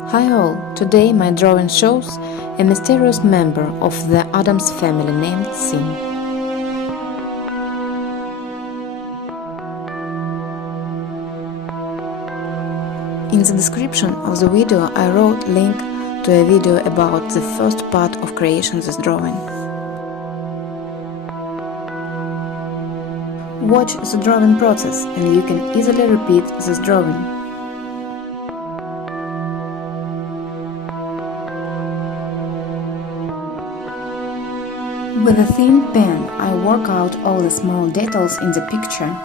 Hi all! Today my drawing shows a mysterious member of the Addams family named Sim. In the description of the video I wrote link to a video about the first part of creation this drawing. Watch the drawing process and you can easily repeat this drawing. With a thin pen, I work out all the small details in the picture.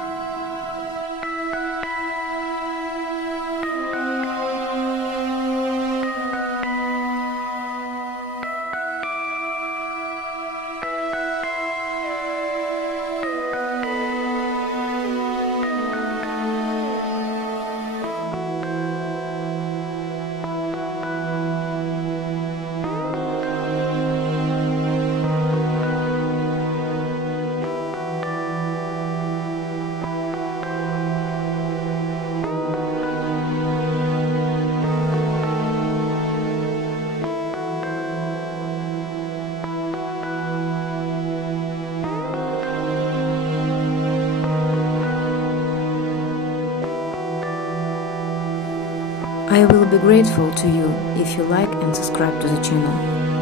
I will be grateful to you if you like and subscribe to the channel.